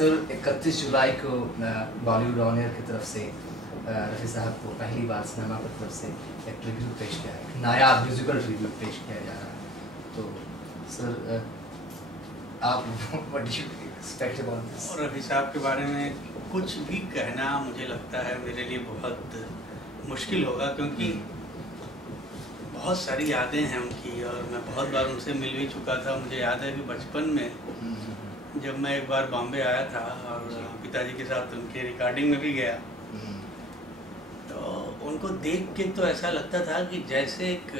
Sir 31 जुलाई को Bollywood on air की तरफ से रफ़ी साहब को पहली बार सिनेमा की तरफ से एक ट्रिब्यूट पेश किया है, नायाब म्यूजिकल ट्रिब्यूट पेश किया जा रहा है। तो सर आप what do you expect about this? और रफ़ी साहब के बारे में कुछ भी कहना मुझे लगता है मेरे लिए बहुत मुश्किल होगा, क्योंकि बहुत सारी यादें हैं उनकी और मैं बहुत बार उनसे मिल भी चुका था। मुझे याद है कि बचपन में जब मैं एक बार बॉम्बे आया था और पिताजी के साथ उनके रिकॉर्डिंग में भी गया, तो उनको देख के तो ऐसा लगता था कि जैसे एक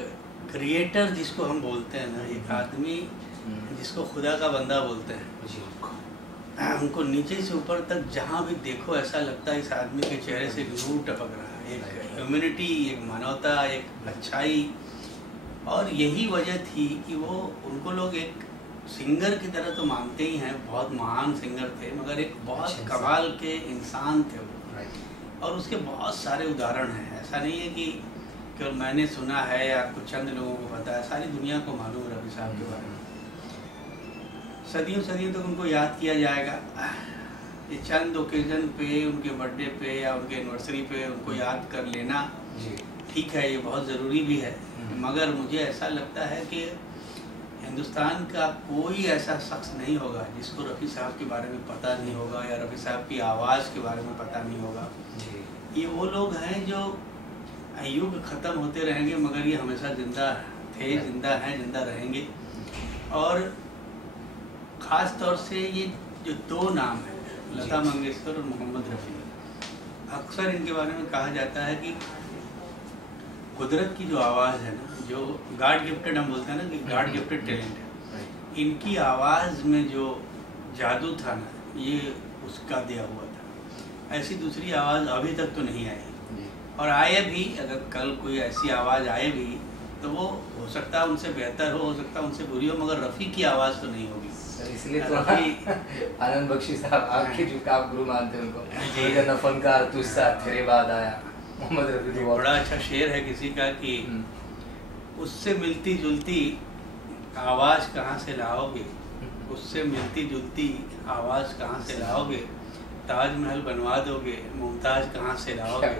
क्रिएटर जिसको हम बोलते हैं ना, एक आदमी जिसको खुदा का बंदा बोलते हैं, उनको नीचे से ऊपर तक जहाँ भी देखो ऐसा लगता है इस आदमी के चेहरे से नूर टपक रहा है, एक ह्यूमैनिटी, एक मानवता, एक अच्छाई। और यही वजह थी कि वो उनको लोग एक सिंगर की तरह तो मानते ही हैं, बहुत महान सिंगर थे, मगर एक बहुत कमाल के इंसान थे वो। और उसके बहुत सारे उदाहरण हैं। ऐसा नहीं है कि केवल मैंने सुना है या कुछ चंद लोगों को पता है, सारी दुनिया को मालूम है रफ़ी साहब के बारे में। सदियों सदियों तक उनको याद किया जाएगा। ये चंद ओकेजन पे, उनके बर्थडे पे या उनके एनिवर्सरी पे उनको याद कर लेना ठीक है, ये बहुत ज़रूरी भी है, मगर मुझे ऐसा लगता है कि हिंदुस्तान का कोई ऐसा शख्स नहीं होगा जिसको रफ़ी साहब के बारे में पता नहीं होगा या रफ़ी साहब की आवाज़ के बारे में पता नहीं होगा। ये वो लोग हैं जो युग ख़त्म होते रहेंगे, मगर ये हमेशा ज़िंदा थे, ज़िंदा हैं, ज़िंदा रहेंगे। और ख़ास तौर से ये जो दो नाम हैं, लता मंगेशकर और मोहम्मद रफ़ी, अक्सर इनके बारे में कहा जाता है कि कुदरत की जो आवाज़ है ना, जो गॉड गिफ्टेड हम बोलते हैं ना कि गॉड गिफ्टेड टैलेंट है, इनकी आवाज़ में जो जादू था ना, ये उसका दिया हुआ था। ऐसी दूसरी आवाज़ अभी तक तो नहीं आई, और आए भी, अगर कल कोई ऐसी आवाज़ आए भी तो वो हो सकता है उनसे बेहतर हो सकता है उनसे बुरी हो, मगर रफ़ी की आवाज़ तो नहीं होगी। इसलिए तो आनंद बख्शी साहब आपके जो आप गुरु मानते हैं उनको, फनकार तुझसा तेरे बाद आया, मोहम्मद रफ़ी तो बड़ा अच्छा शेर है किसी का कि उससे मिलती जुलती आवाज़ कहाँ से लाओगे, उससे मिलती जुलती आवाज़ कहाँ से लाओगे, ताजमहल बनवा दोगे, मुमताज़ कहाँ से लाओगे।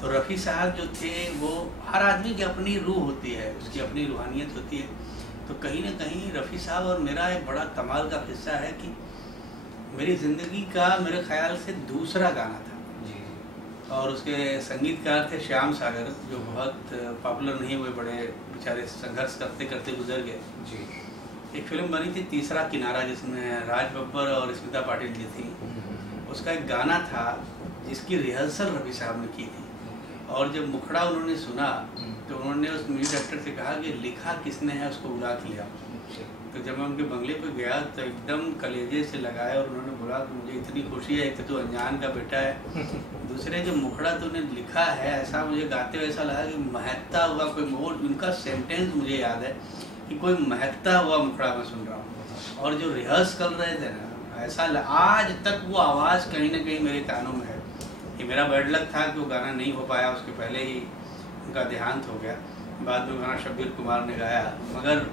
तो रफ़ी साहब जो थे, वो हर आदमी की अपनी रूह होती है, उसकी अपनी रूहानियत होती है। तो कहीं ना कहीं रफ़ी साहब और मेरा एक बड़ा कमाल का किस्सा है कि मेरी ज़िंदगी का मेरे ख्याल से दूसरा गाना था, और उसके संगीतकार थे श्याम सागर, जो बहुत पॉपुलर नहीं हुए, बड़े बेचारे संघर्ष करते करते गुजर गए। एक फिल्म बनी थी तीसरा किनारा, जिसमें राज बब्बर और स्मिता पाटिल जी थी। उसका एक गाना था जिसकी रिहर्सल रफ़ी साहब ने की थी, और जब मुखड़ा उन्होंने सुना तो उन्होंने उस म्यूजिक डायरेक्टर से कहा कि लिखा किसने है, उसको बुला के लिया। तो जब मैं उनके बंगले पे गया तो एकदम कलेजे से लगाया, और उन्होंने बोला कि मुझे इतनी खुशी है कि तू अनजान का बेटा है, दूसरे जो मुखड़ा तूने लिखा है, ऐसा मुझे गाते हुए ऐसा लगा कि महकता हुआ कोई मोर, उनका सेंटेंस मुझे याद है कि कोई महकता हुआ मुखड़ा मैं सुन रहा हूँ। और जो रिहर्स कर रहे थे ना, ऐसा आज तक वो आवाज़ कहीं ना कहीं मेरे कानों में है। ये मेरा बैड लक था कि वो गाना नहीं हो पाया, उसके पहले ही उनका देहांत हो गया। बाद में गाना शब्बीर कुमार ने गाया, मगर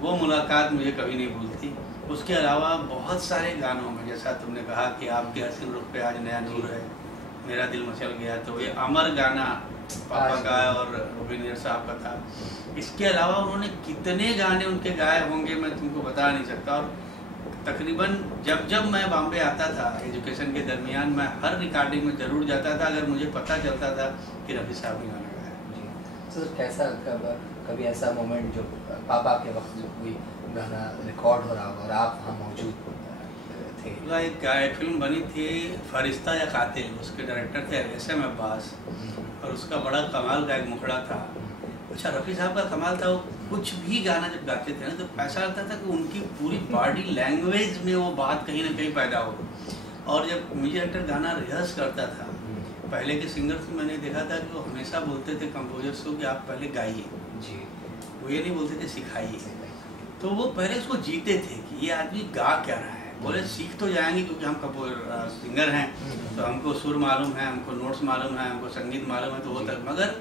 वो मुलाकात मुझे कभी नहीं भूलती। उसके अलावा बहुत सारे गानों में, जैसा तुमने कहा कि आपके हसीन रुख पे आज नया नूर है, मेरा दिल मचल गया, तो ये अमर गाना पापा का और रूबीनियर साहब का था। इसके अलावा उन्होंने कितने गाने उनके गाए होंगे मैं तुमको बता नहीं सकता। और तकरीबन जब जब मैं बॉम्बे आता था एजुकेशन के दरमियान, मैं हर रिकॉर्डिंग में ज़रूर जाता था अगर मुझे पता चलता था कि रफ़ी साहब ने गाना गाया। सर कैसा कभी ऐसा मोमेंट जो पापा के वक्त जो कोई गाना रिकॉर्ड हो रहा हो और आप वहाँ मौजूद थे? एक फिल्म बनी थी फरिश्ता या कातिल, उसके डायरेक्टर थे SM अब्बास, और उसका बड़ा कमाल का एक मुखड़ा था। अच्छा, रफ़ी साहब का कमाल था, वो कुछ भी गाना जब गाते थे ना तो ऐसा लगता था कि उनकी पूरी बॉडी लैंग्वेज में वो बात कहीं ना कहीं पैदा हो। और जब म्यूजिक डायरेक्टर गाना रिहर्स करता था, पहले के सिंगर्स में मैंने देखा था कि वो हमेशा बोलते थे कंपोजर्स को कि आप पहले गाइए, वो ये नहीं बोलते थे सिखाइए। तो वो पहले उसको जीते थे कि ये आदमी गा क्या रहा है। बोले सीख तो जाएंगे क्योंकि हम सिंगर हैं, तो हमको सुर मालूम है, हमको नोट्स मालूम है, हमको संगीत मालूम है, तो वो तक, मगर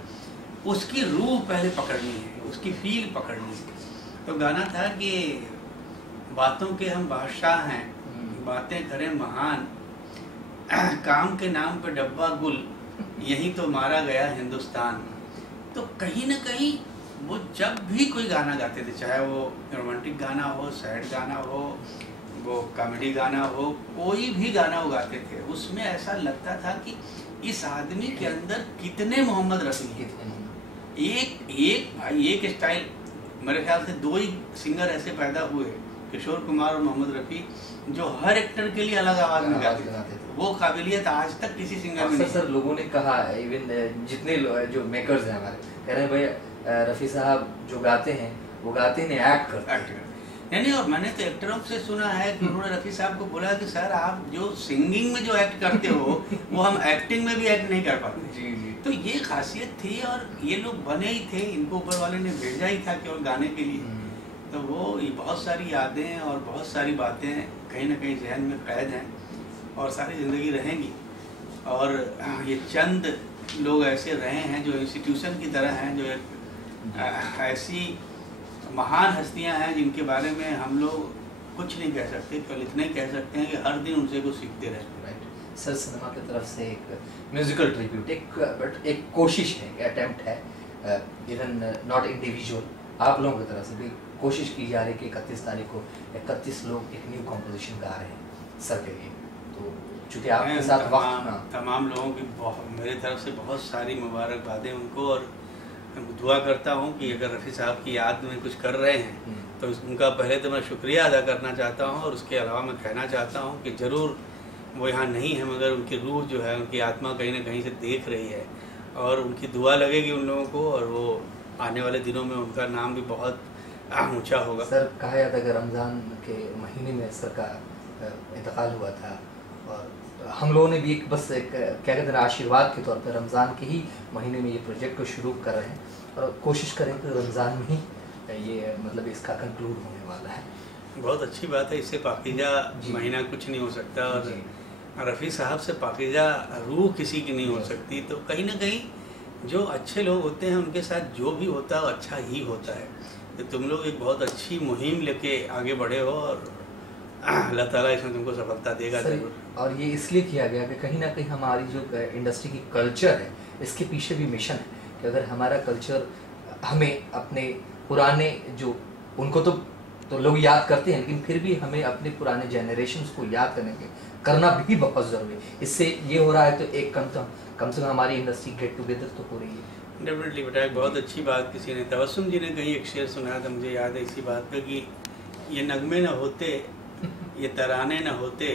उसकी रूह पहले पकड़नी है, उसकी फील पकड़नी है। तो गाना था कि बातों के हम बादशाह हैं, बातें करें महान, काम के नाम पे डब्बा गुल, यही तो मारा गया हिंदुस्तान। तो कहीं ना कहीं वो जब भी कोई गाना गाते थे, चाहे वो रोमांटिक गाना हो, सैड गाना हो, वो कॉमेडी गाना हो, कोई भी गाना वो गाते थे, उसमें ऐसा लगता था कि इस आदमी के अंदर कितने मोहम्मद रफ़ी हैं। एक स्टाइल, मेरे ख्याल से 2 ही सिंगर ऐसे पैदा हुए, किशोर कुमार और मोहम्मद रफ़ी, जो हर एक्टर के लिए अलग आवाज़ में गाते थे। वो काबिलियत आज तक किसी सिंगर में नहीं। सर लोगों ने कहा, इवन जितने जो मेकर्स हैं हमारे, कह रहे हैं भाई रफ़ी साहब जो गाते हैं वो गाते नहीं, एक्ट करते। नहीं, और मैंने तो एक्टरों से सुना है कि उन्होंने रफ़ी साहब को बोला कि सर आप जो सिंगिंग में जो एक्ट करते हो वो हम एक्टिंग में भी एक्ट नहीं कर पाते। जी जी। तो ये खासियत थी, और ये लोग बने ही थे, इनको ऊपर वाले ने भेजा ही था केवल गाने के लिए। तो वो ये बहुत सारी यादें और बहुत सारी बातें कहीं ना कहीं जहन में कैद हैं और सारी ज़िंदगी रहेंगी। और ये चंद लोग ऐसे रहे हैं जो इंस्टीट्यूशन की तरह हैं, जो एक ऐसी महान हस्तियां हैं जिनके बारे में हम लोग कुछ नहीं कह सकते, केवल इतना ही कह सकते हैं कि हर दिन उनसे कुछ सीखते रहते हैं। सर सिनेमा की तरफ से एक म्यूजिकल ट्रिब्यूट, एक कोशिश है, एक अटेम्प्ट है, इवन नॉट इंडिविजुअल, आप लोगों की तरफ से भी कोशिश की जा रही है कि 31 तारीख को 31 लोग एक न्यू कॉम्पोजिशन गा रहे हैं सर के लिए। तो चूँकि आपके साथ तमाम लोगों की मेरी तरफ से बहुत सारी मुबारकबादें उनको, और दुआ करता हूँ कि अगर रफ़ी साहब की याद में कुछ कर रहे हैं तो उनका पहले तो मैं शुक्रिया अदा करना चाहता हूँ, और उसके अलावा मैं कहना चाहता हूँ कि ज़रूर वो यहाँ नहीं है, मगर उनकी रूह जो है, उनकी आत्मा कहीं ना कहीं से देख रही है, और उनकी दुआ लगेगी उन लोगों को, और वो आने वाले दिनों में उनका नाम भी बहुत ऊंचा होगा। सर कहा जाता है कि रमज़ान के महीने में सर का इंतकाल हुआ था, और हम लोगों ने भी एक बस एक क्या कहते हैं आशीर्वाद के तौर पर रमज़ान के ही महीने में ये प्रोजेक्ट को शुरू कर रहे हैं, और कोशिश करें कि रमज़ान में ही ये मतलब इसका कंक्लूड होने वाला है। बहुत अच्छी बात है, इससे पाकीज़ा महीना कुछ नहीं हो सकता, और रफ़ी साहब से पाकीज़ा रूह किसी की नहीं हो सकती। तो कहीं ना कहीं जो अच्छे लोग होते हैं उनके साथ जो भी होता है वो अच्छा ही होता है। तो तुम लोग एक बहुत अच्छी मुहिम लेके आगे बढ़े हो, और अल्लाह ताला इसमें तुमको सफलता देगा जरूर। और ये इसलिए किया गया कि कहीं ना कहीं हमारी जो इंडस्ट्री की कल्चर है, इसके पीछे भी मिशन है कि अगर हमारा कल्चर, हमें अपने पुराने जो उनको तो लोग याद करते हैं, लेकिन फिर भी हमें अपने पुराने जनरेशन्स को याद करना भी बहुत ज़रूरी है। इससे ये हो रहा है तो एक कम से कम हमारी इंडस्ट्री गेट टुगेदर तो हो रही है। डेफिनेटली बेटा, एक बहुत अच्छी बात किसी ने, तबस्सुम जी ने कहीं एक शेर सुनाया था, मुझे याद है इसी बात पे, कि ये नगमे न होते, ये तराने न होते,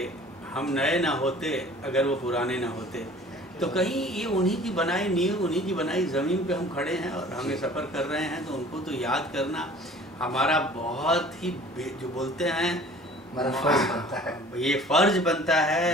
हम नए ना होते अगर वो पुराने ना होते। तो कहीं ये उन्हीं की बनाई नींव, उन्हीं की बनाई ज़मीन पे हम खड़े हैं और हमें सफ़र कर रहे हैं, तो उनको तो याद करना हमारा बहुत ही जो बोलते हैं हमारा फर्ज बनता है, ये फ़र्ज बनता है।